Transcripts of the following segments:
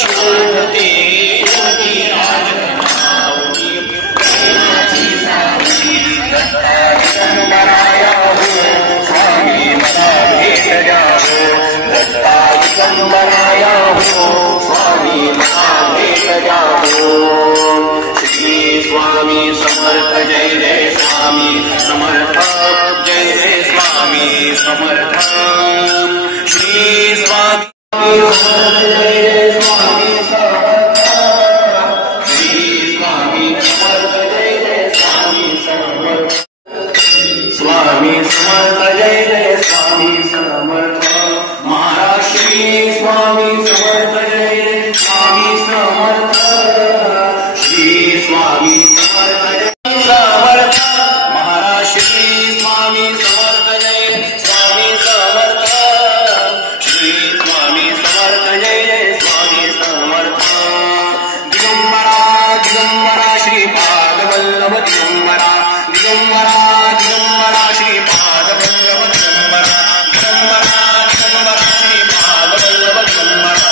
श्रुती स्वामी मला भेट द्यावो दत्तादिगंबराया हो स्वामी मला भेट द्यावो श्री स्वामी समर्थ जय जय स्वामी समर्थ जय जय स्वामी समर्थ श्री स्वामी समर्थ जय जय स्वामी समर्थ श्री स्वामी समर्थ जय जय स्वामी समर्थ स्वामी समर्थ जय जय स्वामी समर्थ महाराज श्री स्वामी समर्थ जय जय स्वामी समर्थ श्री स्वामी समर्थ जय समर्थ महाराज श्री स्वामी समर्थ जय स्वामी समर्थ श्री स्वामी समर्थ जय जय स्वामी समर्थ दिगंबरा दिगंबरा श्रीपाद वल्लभ दिगंबरा दिगंबरा दिगंबरा श्रीपाद वल्लभ दिगंबरा दिगंबरा दिगंबरा श्रीपाद वल्लभ दिगंबरा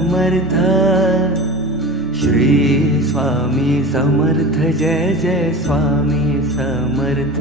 समर्थ श्री स्वामी समर्थ जय जय स्वामी समर्थ।